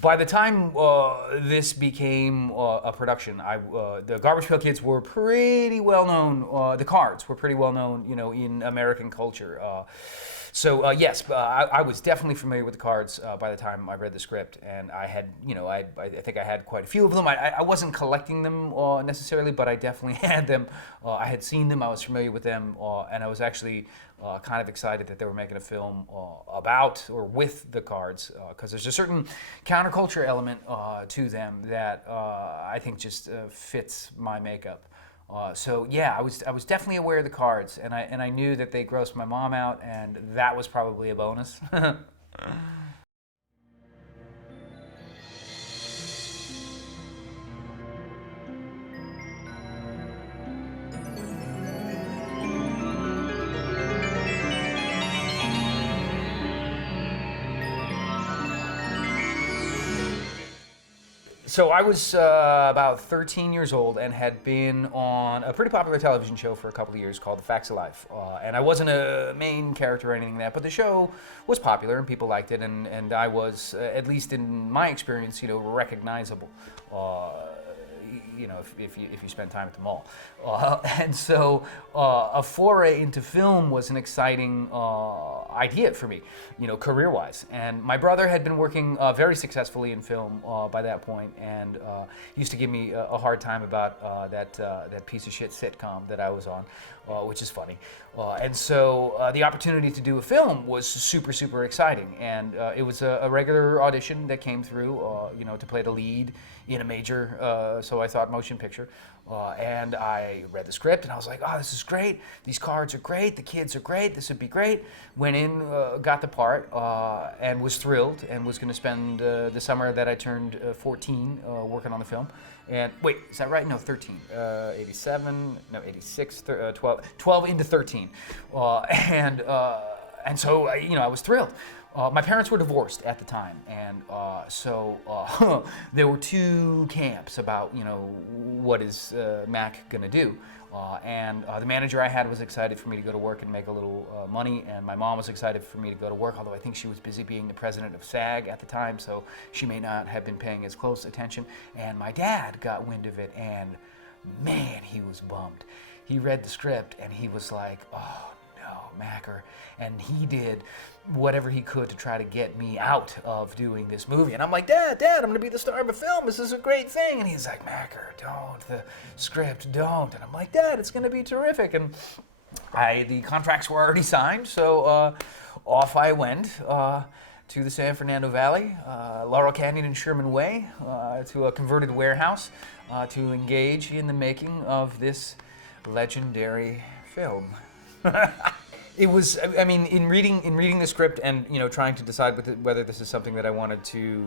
By the time this became a production, the Garbage Pail Kids were pretty well known. The Cards were pretty well known, in American culture. So yes, I was definitely familiar with the Cards by the time I read the script, and I had, I think I had quite a few of them. I wasn't collecting them necessarily, but I definitely had them. I had seen them. I was familiar with them, and I was actually kind of excited that they were making a film about or with the Cards, because there's a certain counterculture element to them that I think just fits my makeup. So yeah, I was definitely aware of the Cards, and I knew that they grossed my mom out, and that was probably a bonus. So I was about 13 years old and had been on a pretty popular television show for a couple of years called The Facts of Life. And I wasn't a main character or anything like that, but the show was popular and people liked it, and I was, at least in my experience, recognizable. If you spend time at the mall. And so a foray into film was an exciting idea for me, career-wise. And my brother had been working very successfully in film by that point, and used to give me a hard time about that piece of shit sitcom that I was on, which is funny. And so the opportunity to do a film was super, super exciting. And it was a regular audition that came through, to play the lead in a major, so I thought, motion picture. And I read the script and I was like, oh, this is great. These Cards are great. The kids are great. This would be great. Went in, got the part, and was thrilled, and was going to spend the summer that I turned 14 working on the film. And wait, is that right? No, 13. 87, no, 86, 12 into 13. And so, I was thrilled. My parents were divorced at the time, and so there were two camps about, what is Mac gonna do. And the manager I had was excited for me to go to work and make a little money, and my mom was excited for me to go to work, although I think she was busy being the president of SAG at the time, so she may not have been paying as close attention. And my dad got wind of it, and man, he was bummed. He read the script, and he was like, oh, no, Macker. And he did whatever he could to try to get me out of doing this movie. And I'm like, Dad, I'm going to be the star of a film. This is a great thing. And he's like, Macker, don't. The script, don't. And I'm like, Dad, it's going to be terrific. And the contracts were already signed, so off I went to the San Fernando Valley, Laurel Canyon and Sherman Way, to a converted warehouse to engage in the making of this legendary film. It was, I mean, in reading the script and, trying to decide whether this is something that I wanted to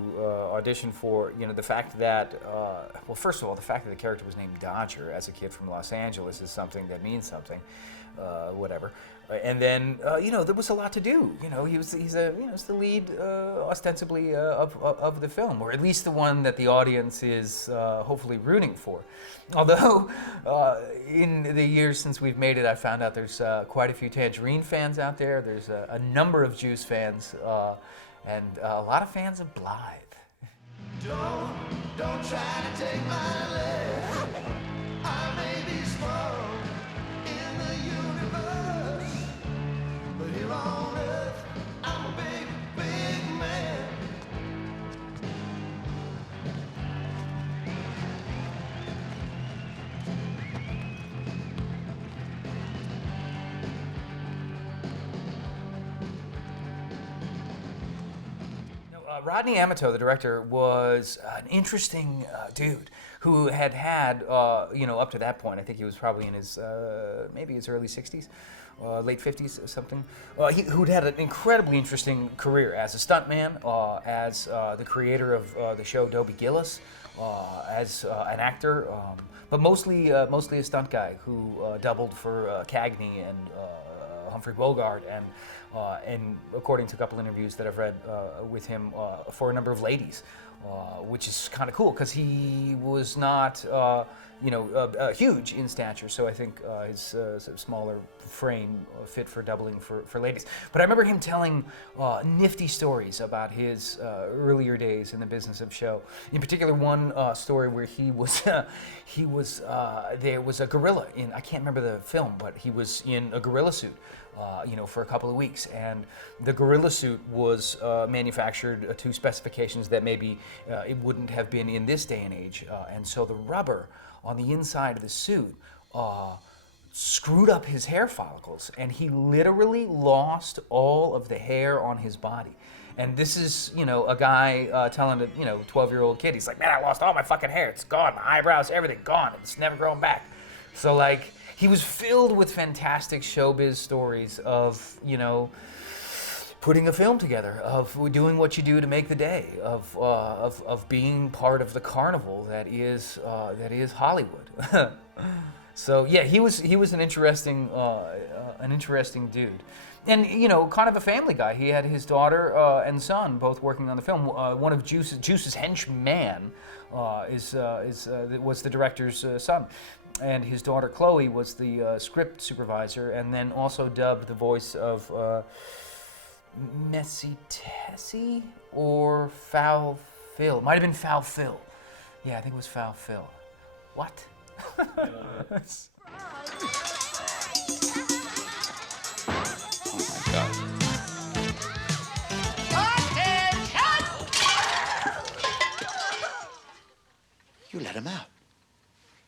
audition for, the fact that, well, first of all, the fact that the character was named Dodger as a kid from Los Angeles is something that means something, whatever. And then, there was a lot to do. He's the lead, ostensibly, of the film, or at least the one that the audience is hopefully rooting for. Although, in the years since we've made it, I found out there's quite a few Tangerine fans out there. There's a number of Juice fans, and a lot of fans of Blythe. Don't try to take my leg. I may be small in the universe, but here on earth, I'm a big, big man. Rodney Amato, the director, was an interesting dude who had up to that point, I think he was probably in his, maybe his early 60s, late 50s or something, who'd had an incredibly interesting career as a stuntman, as the creator of the show Dobie Gillis, as an actor, but mostly a stunt guy who doubled for Cagney and Humphrey Bogart, and and according to a couple interviews that I've read with him, for a number of ladies, which is kind of cool because he was not, huge in stature. So I think his sort of smaller frame fit for doubling for ladies. But I remember him telling nifty stories about his earlier days in the business of show. In particular, one story where there was a gorilla in, I can't remember the film, but he was in a gorilla suit. For a couple of weeks, and the gorilla suit was manufactured to specifications that maybe it wouldn't have been in this day and age, and so the rubber on the inside of the suit screwed up his hair follicles, and he literally lost all of the hair on his body. And this is, a guy telling a, 12-year-old kid, he's like, man, I lost all my fucking hair. It's gone. My eyebrows, everything gone. It's never grown back. So, like, he was filled with fantastic showbiz stories of, putting a film together, of doing what you do to make the day, of being part of the carnival that is Hollywood. So yeah, he was an interesting dude, and kind of a family guy. He had his daughter and son both working on the film. One of Juice's henchman was the director's son. And his daughter Chloe was the script supervisor, and then also dubbed the voice of Messy Tessie or Foul Phil. It might have been Foul Phil. Yeah, I think it was Foul Phil. What? You let him out.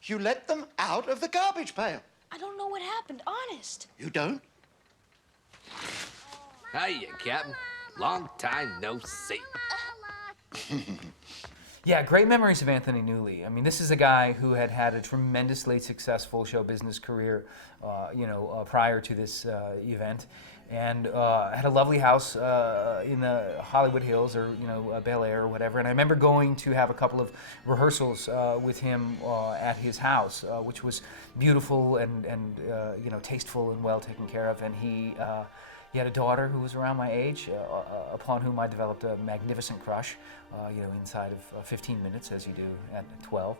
You let them out of the garbage pail. I don't know what happened, honest. You don't? Hiya, Captain. Long time no see. Yeah, great memories of Anthony Newley. I mean, this is a guy who had had a tremendously successful show business career, prior to this event, and had a lovely house in the Hollywood Hills, or Bel Air or whatever. And I remember going to have a couple of rehearsals with him at his house, which was beautiful and tasteful and well taken care of. And he had a daughter who was around my age, upon whom I developed a magnificent crush, inside of 15 minutes, as you do at 12.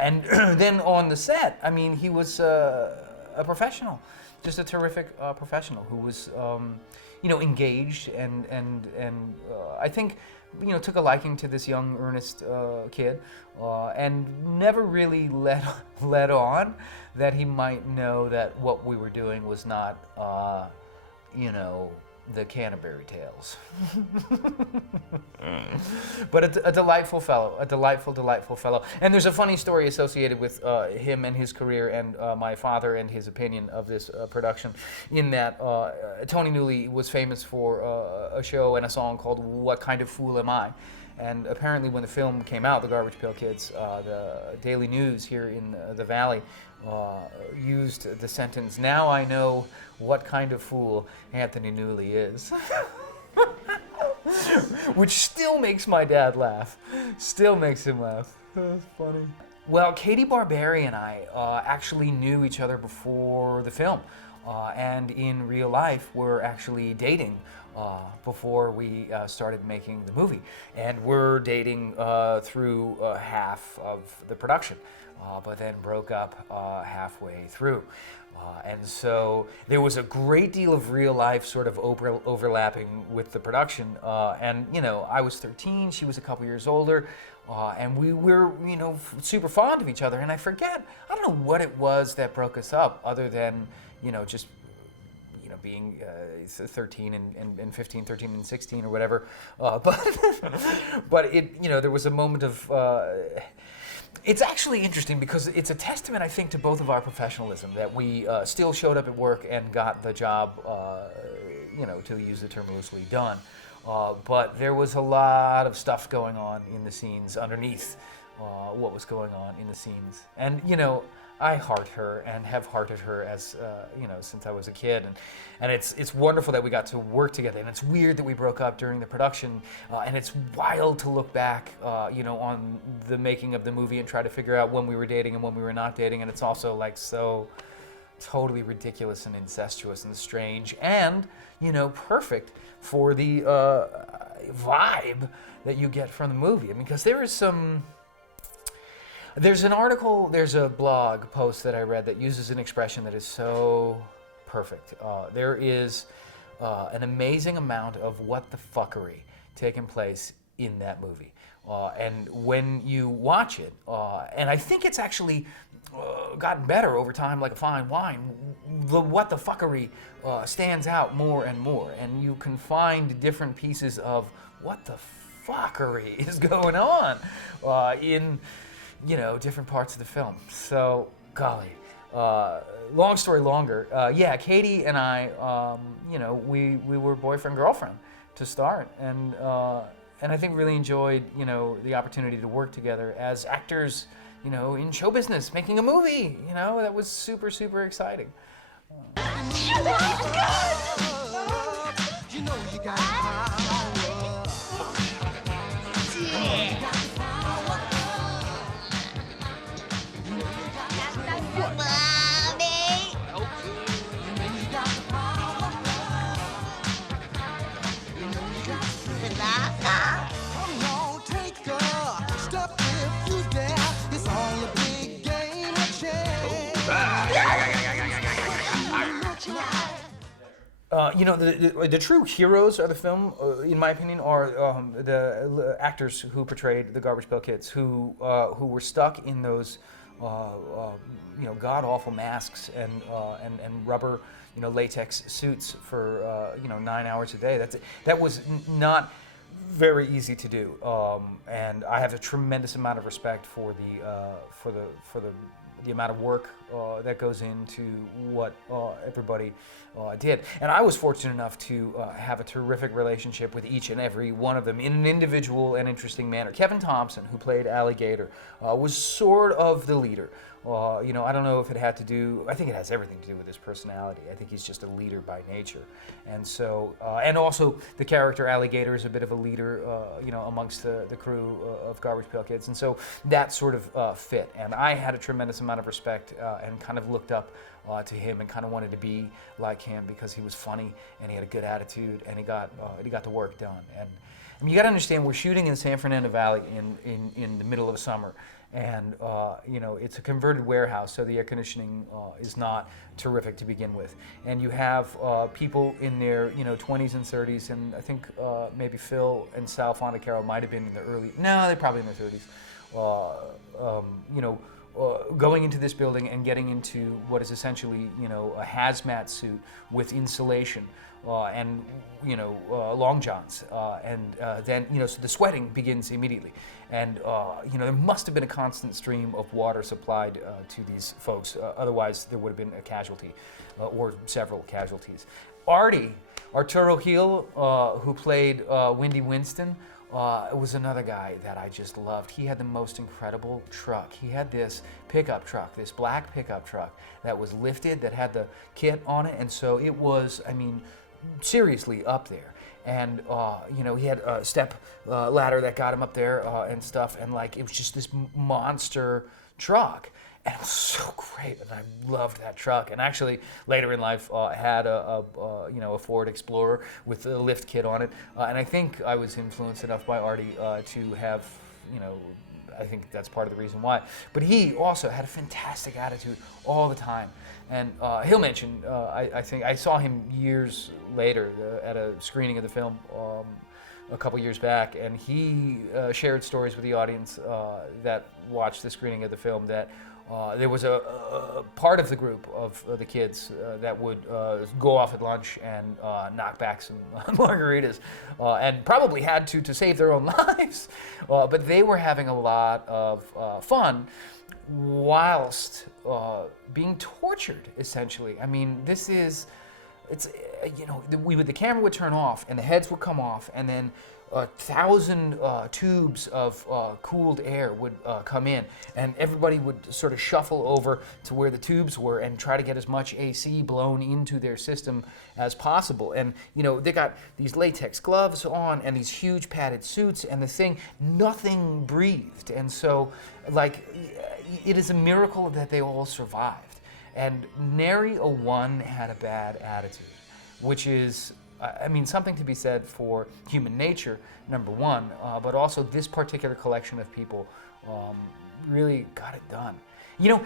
And then on the set, I mean, he was a professional, just a terrific professional who was, engaged and I think, took a liking to this young, earnest kid, and never really let on that he might know that what we were doing was not, the Canterbury Tales. But a delightful fellow, a delightful fellow. And there's a funny story associated with him and his career and my father and his opinion of this production, in that Tony Newley was famous for a show and a song called What Kind of Fool Am I? And apparently when the film came out, the Garbage Pail Kids, the Daily News here in the Valley used the sentence, "Now I know what kind of fool Anthony Newley is." Which still makes my dad laugh. Still makes him laugh. That's funny. Well, Katie Barberi and I actually knew each other before the film. And in real life, we're actually dating before we started making the movie. And we're dating through half of the production, but then broke up halfway through. And so there was a great deal of real life sort of overlapping with the production. And, I was 13, she was a couple years older, and we were, super fond of each other. And I don't know what it was that broke us up, other than, just being 13 and 15, 13 and 16 or whatever. But it, there was a moment of, it's actually interesting because it's a testament, I think, to both of our professionalism that we still showed up at work and got the job, to use the term loosely, done. But there was a lot of stuff going on in the scenes underneath what was going on in the scenes. And, I heart her and have hearted her as, since I was a kid. And it's wonderful that we got to work together. And it's weird that we broke up during the production. And it's wild to look back, on the making of the movie and try to figure out when we were dating and when we were not dating. And it's also like so totally ridiculous and incestuous and strange, and perfect for the vibe that you get from the movie. I mean, because there's an article, there's a blog post that I read that uses an expression that is so perfect. There is an amazing amount of what the fuckery taking place in that movie. And when you watch it, and I think it's actually gotten better over time like a fine wine, the what the fuckery stands out more and more. And you can find different pieces of what the fuckery is going on in, different parts of the film. So, golly. Long story longer. Yeah, Katie and I, we were boyfriend-girlfriend to start. And I think really enjoyed, the opportunity to work together as actors, in show business, making a movie, that was super, super exciting. The true heroes of the film, in my opinion, are the actors who portrayed the Garbage Pail Kids, who were stuck in those, god awful masks and rubber, latex suits for 9 hours a day. That was not very easy to do, and I have a tremendous amount of respect for the amount of work that goes into what everybody did. And I was fortunate enough to have a terrific relationship with each and every one of them in an individual and interesting manner. Kevin Thompson, who played Alligator, was sort of the leader. I don't know if it had to do, I think it has everything to do with his personality. I think he's just a leader by nature. And so, and also the character Alligator is a bit of a leader, amongst the crew of Garbage Pail Kids. And so that sort of fit. And I had a tremendous amount of respect and kind of looked up to him and kind of wanted to be like him because he was funny and he had a good attitude and he got the work done. And I mean, you got to understand, we're shooting in San Fernando Valley in the middle of summer. And, it's a converted warehouse, so the air conditioning is not terrific to begin with. And you have people in their, 20s and 30s, and I think maybe Phil and Sal Fondacaro might have been in the they're probably in their 30s, going into this building and getting into what is essentially, a hazmat suit with insulation. And long johns, and then so the sweating begins immediately, and there must have been a constant stream of water supplied to these folks. Otherwise, there would have been a casualty, or several casualties. Arturo Gil, who played Windy Winston, was another guy that I just loved. He had the most incredible truck. He had this pickup truck, this black pickup truck that was lifted, that had the kit on it, and so it was, seriously up there. And he had a step ladder that got him up there and stuff, and it was just this monster truck, and it was so great, and I loved that truck. And actually later in life had a Ford Explorer with a lift kit on it, and I think I was influenced enough by Artie to have, I think that's part of the reason why. But he also had a fantastic attitude all the time. And he'll mention, I think, I saw him years later at a screening of the film a couple years back, and he shared stories with the audience that watched the screening of the film that there was a part of the group of the kids that would go off at lunch and knock back some margaritas, and probably had to save their own lives, but they were having a lot of fun whilst being tortured, essentially. I mean, the camera would turn off and the heads would come off, and then 1,000 tubes of cooled air would come in, and everybody would sort of shuffle over to where the tubes were and try to get as much AC blown into their system as possible. And they got these latex gloves on and these huge padded suits, and nothing breathed. And so, it is a miracle that they all survived. And nary a one had a bad attitude, which is, I mean, something to be said for human nature, number one, but also this particular collection of people really got it done. You know,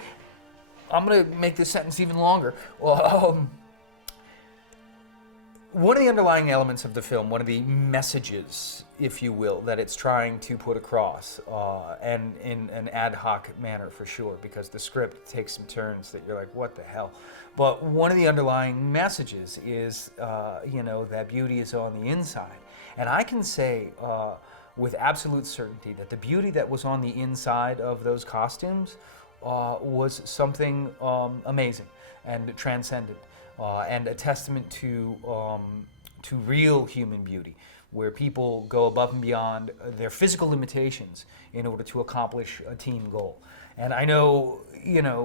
I'm going to make this sentence even longer. One of the underlying elements of the film, one of the messages, if you will, that it's trying to put across, and in an ad hoc manner for sure, because the script takes some turns that you're like, what the hell? But one of the underlying messages is, that beauty is on the inside. And I can say with absolute certainty that the beauty that was on the inside of those costumes was something amazing and transcendent. And a testament to real human beauty, where people go above and beyond their physical limitations in order to accomplish a team goal. And I know,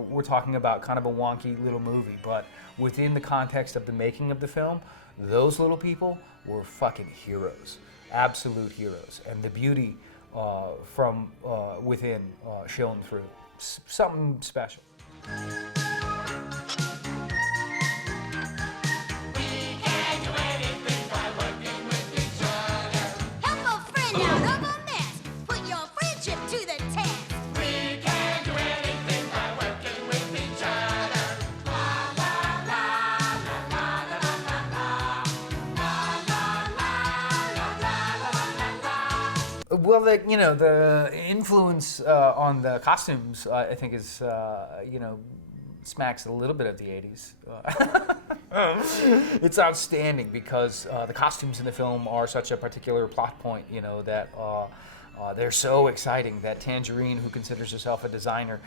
we're talking about kind of a wonky little movie, but within the context of the making of the film, those little people were fucking heroes, absolute heroes. And the beauty from within shone through. Something special. Well, the influence on the costumes, I think, is, smacks a little bit of the 80s. It's outstanding because the costumes in the film are such a particular plot point, that they're so exciting that Tangerine, who considers herself a designer,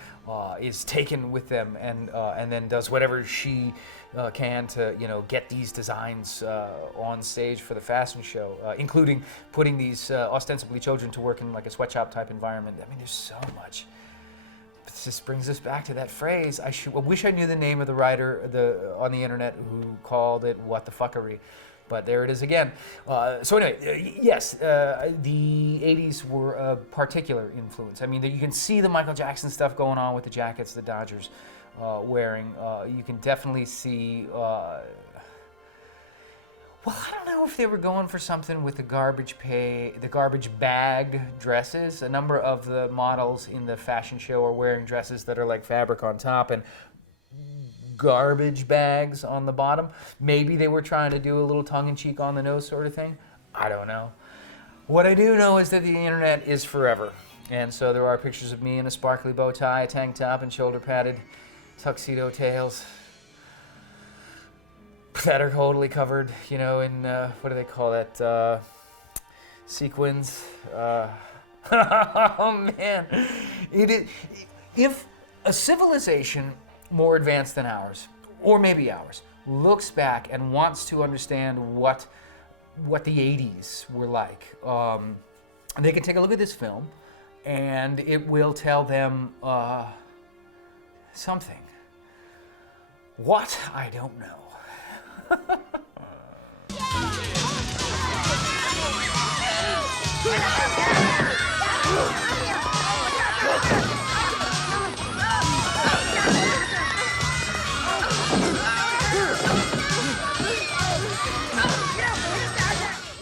is taken with them and then does whatever she can to get these designs on stage for the fashion show, including putting these ostensibly children to work in like a sweatshop type environment. I mean, there's so much. But this brings us back to that phrase. I wish I knew the name of the writer on the internet who called it "what the fuckery." But there it is again. So anyway, yes, the 80s were a particular influence. I mean, you can see the Michael Jackson stuff going on with the jackets the Dodgers wearing. You can definitely see, I don't know if they were going for something with the garbage bag dresses. A number of the models in the fashion show are wearing dresses that are like fabric on top and garbage bags on the bottom. Maybe they were trying to do a little tongue-in-cheek on the nose sort of thing. I don't know. What I do know is that the internet is forever. And so there are pictures of me in a sparkly bow tie, a tank top, and shoulder-padded tuxedo tails that are totally covered, in, what do they call that, sequins. Oh, man. If a civilization more advanced than ours, or maybe ours, looks back and wants to understand what the 80s were like, they can take a look at this film, and it will tell them something. What? I don't know.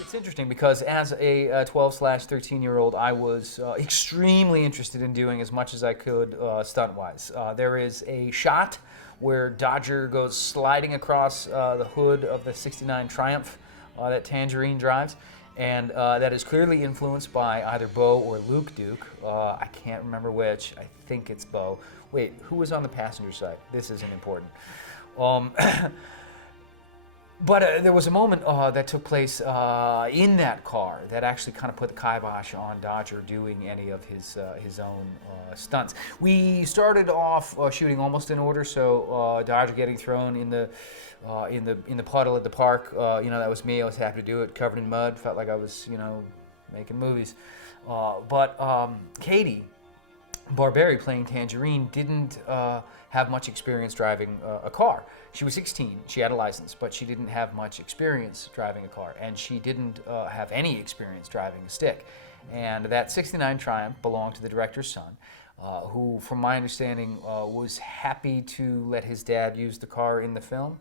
It's interesting because as a 12/13-year-old, I was extremely interested in doing as much as I could stunt-wise. There is a shot where Dodger goes sliding across the hood of the '69 Triumph that Tangerine drives, and that is clearly influenced by either Bo or Luke Duke. I can't remember which. I think it's Bo. Wait, who was on the passenger side? This isn't important. But there was a moment that took place in that car that actually kind of put the kibosh on Dodger doing any of his own stunts. We started off shooting almost in order, so Dodger getting thrown in the puddle at the park. That was me. I was happy to do it, covered in mud. Felt like I was making movies. But Katie Barberi, playing Tangerine, didn't have much experience driving a car. She was 16, she had a license, but she didn't have much experience driving a car, and she didn't have any experience driving a stick. And that '69 Triumph belonged to the director's son. who, from my understanding, was happy to let his dad use the car in the film,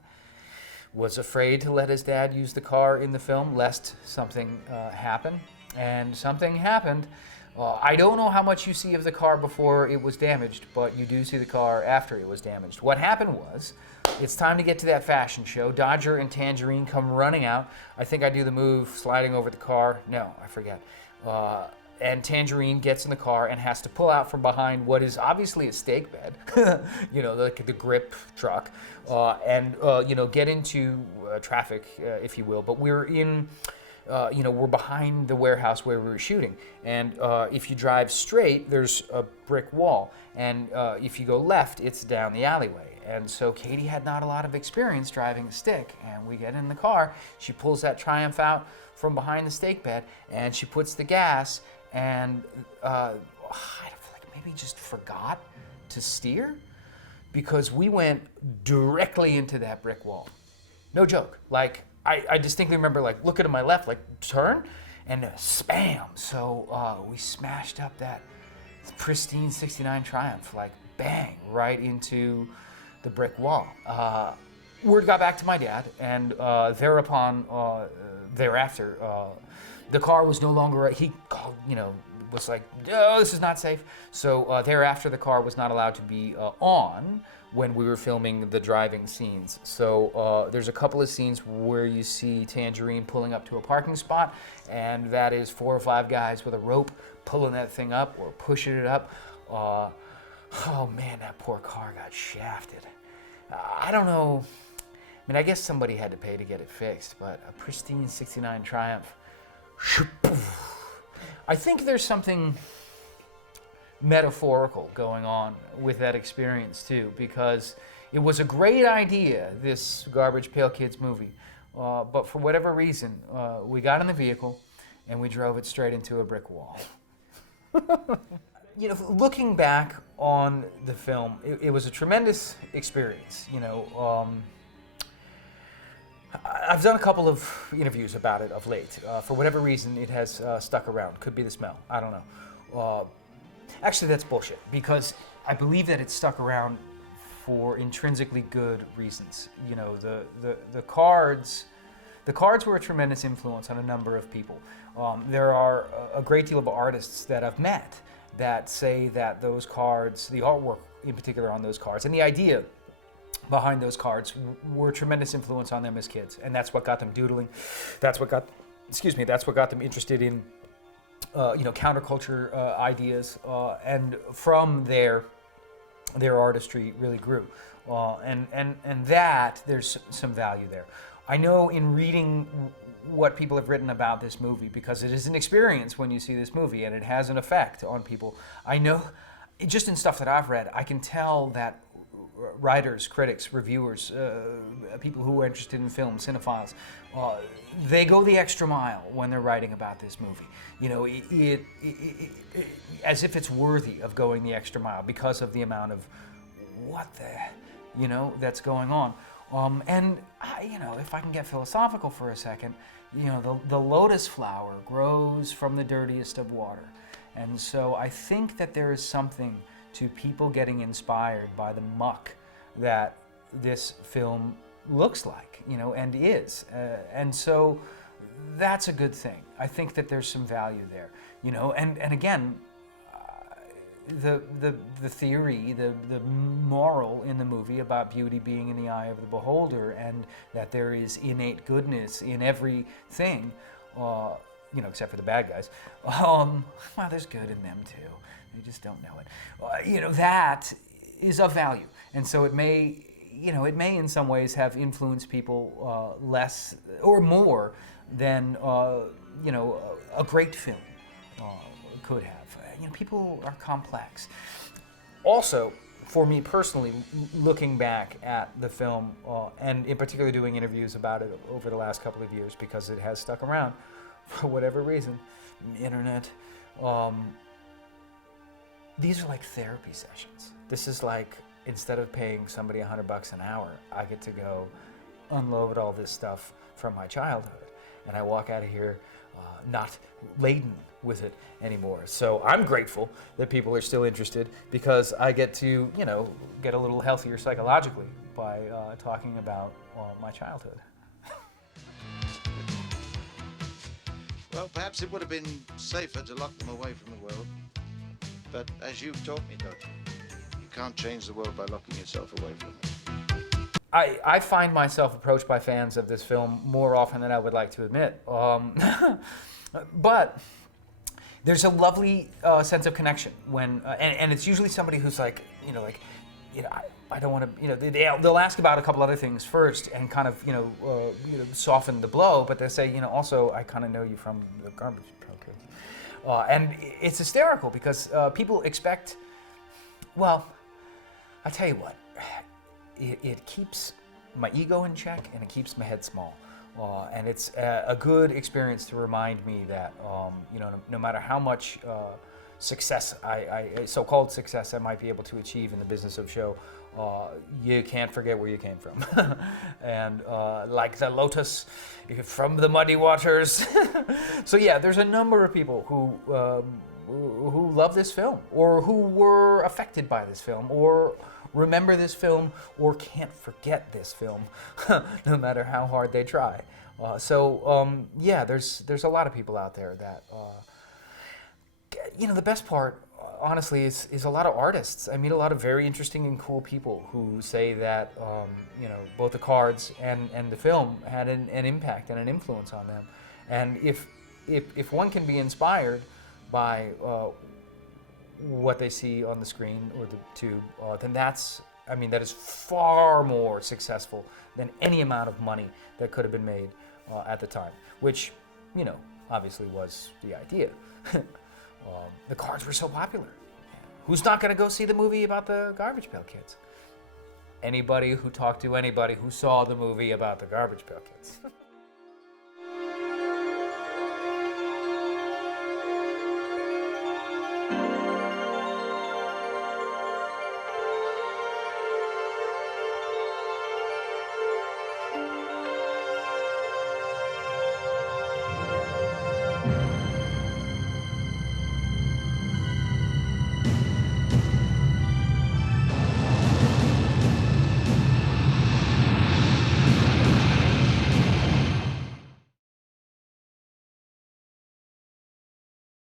was afraid to let his dad use the car in the film lest something happen, and something happened. I don't know how much you see of the car before it was damaged, but you do see the car after it was damaged. What happened was, it's time to get to that fashion show. Dodger and Tangerine come running out. I think I do the move sliding over the car. No, I forget. And Tangerine gets in the car and has to pull out from behind what is obviously a stake bed, the grip truck, and get into traffic, if you will. But we're in... we're behind the warehouse where we were shooting. And if you drive straight, there's a brick wall. And if you go left, it's down the alleyway. And so Katie had not a lot of experience driving a stick. And we get in the car. She pulls that Triumph out from behind the stake bed, and she puts the gas, and I feel like maybe just forgot to steer, because we went directly into that brick wall. No joke. Like, I distinctly remember looking to my left, turn, and spam. So we smashed up that pristine '69 Triumph, bang, right into the brick wall. Word got back to my dad, and thereafter, the car was no longer, he called, was like, oh, this is not safe. So thereafter, the car was not allowed to be on when we were filming the driving scenes. So there's a couple of scenes where you see Tangerine pulling up to a parking spot, and that is 4 or 5 guys with a rope pulling that thing up or pushing it up. Oh man, that poor car got shafted. I don't know, I guess somebody had to pay to get it fixed, but a pristine '69 Triumph, I think there's something metaphorical going on with that experience too, because it was a great idea, this Garbage Pail Kids movie, but for whatever reason, we got in the vehicle and we drove it straight into a brick wall. Looking back on the film, it was a tremendous experience. I've done a couple of interviews about it of late. For whatever reason, it has stuck around. Could be the smell. I don't know. Actually, that's bullshit, because I believe that it's stuck around for intrinsically good reasons. The cards were a tremendous influence on a number of people. There are a great deal of artists that I've met that say that those cards, the artwork in particular on those cards, and the idea behind those cards were a tremendous influence on them as kids, and that's what got them doodling. That's what got them interested in counterculture ideas, and from there, their artistry really grew, and that there's some value there. I know in reading what people have written about this movie, because it is an experience when you see this movie, and it has an effect on people. I know, just in stuff that I've read, I can tell that writers, critics, reviewers, people who are interested in film, cinephiles, they go the extra mile when they're writing about this movie. As if it's worthy of going the extra mile because of the amount of that's going on. And if I can get philosophical for a second, the lotus flower grows from the dirtiest of water. And so I think that there is something to people getting inspired by the muck that this film looks like, and is. And so that's a good thing. I think that there's some value there, and again, the theory, the moral in the movie about beauty being in the eye of the beholder, and that there is innate goodness in everything, except for the bad guys. Well, there's good in them too. They just don't know it. That is of value, and so it may in some ways have influenced people less or more than a great film could have. People are complex. Also, for me personally, looking back at the film, and in particular doing interviews about it over the last couple of years, because it has stuck around for whatever reason, internet. These are like therapy sessions. This is like, instead of paying somebody $100 an hour, I get to go unload all this stuff from my childhood. And I walk out of here not laden with it anymore. So I'm grateful that people are still interested because I get to, get a little healthier psychologically by talking about my childhood. Well, perhaps it would have been safer to lock them away from the world. But as you've taught me, Doctor, you can't change the world by locking yourself away from it. I find myself approached by fans of this film more often than I would like to admit. But there's a lovely sense of connection when, and it's usually somebody who's like, I don't want to, they'll ask about a couple other things first and kind of, soften the blow, but they say, also, I kind of know you from the Garbage Pail Kids. And it's hysterical because people expect, well, I tell you what, it keeps my ego in check and it keeps my head small. And it's a good experience to remind me that, no matter how much success, so-called success I might be able to achieve in the business of show, you can't forget where you came from. And like the lotus from the muddy waters. So yeah, there's a number of people who love this film, or who were affected by this film, or remember this film, or can't forget this film, no matter how hard they try. Yeah, there's a lot of people out there that, the best part, honestly, is a lot of artists. I meet a lot of very interesting and cool people who say that, both the cards and the film had an impact and an influence on them. And if one can be inspired by what they see on the screen or the tube, then that is far more successful than any amount of money that could have been made at the time, which, obviously was the idea. The cards were so popular. Who's not going to go see the movie about the Garbage Pail Kids? Anybody who talked to anybody who saw the movie about the Garbage Pail Kids.